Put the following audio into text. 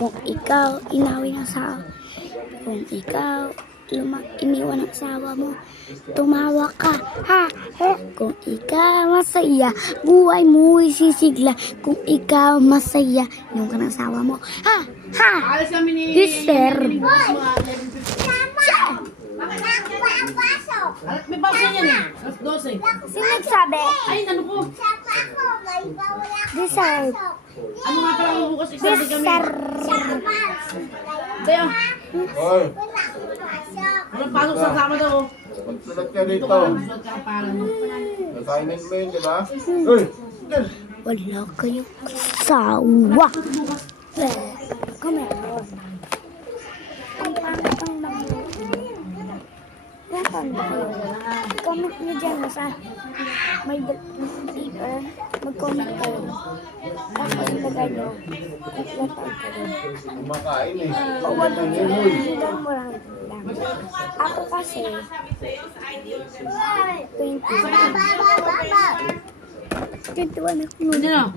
Kung ikaw inawin ang asawa, kung ikaw iniwan ang asawa mo, tumawa ka, ha, he. Kung ikaw masaya, buhay mo'y sisigla. Kung ikaw masaya, yung ka ng asawa mo, ha, ha. Deserve. May pausa yan eh. Alas 12. Sino nagsabi? Ay, ano po? Deserve. Ano nga pala ang bukas exam kami? Deserve. Tayo. Hoy, Walang pasok sa Sabado. magsulat ka Ito dito. ka lang. Sulat ka ang pangalan mo. Assignment mo yun, di ba? Hoy, Wala kayong asawa. Kumeron. Ang pangitang naman. Nasaan ba kayo? Comment nyo dyan sa may paper. Mag-comment kayo. Tapos ilagay nyo. Ilatag kayo. kumakain eh. Huwag nyo mo lang. Ako kasi 20. 21 ako. Hindi na.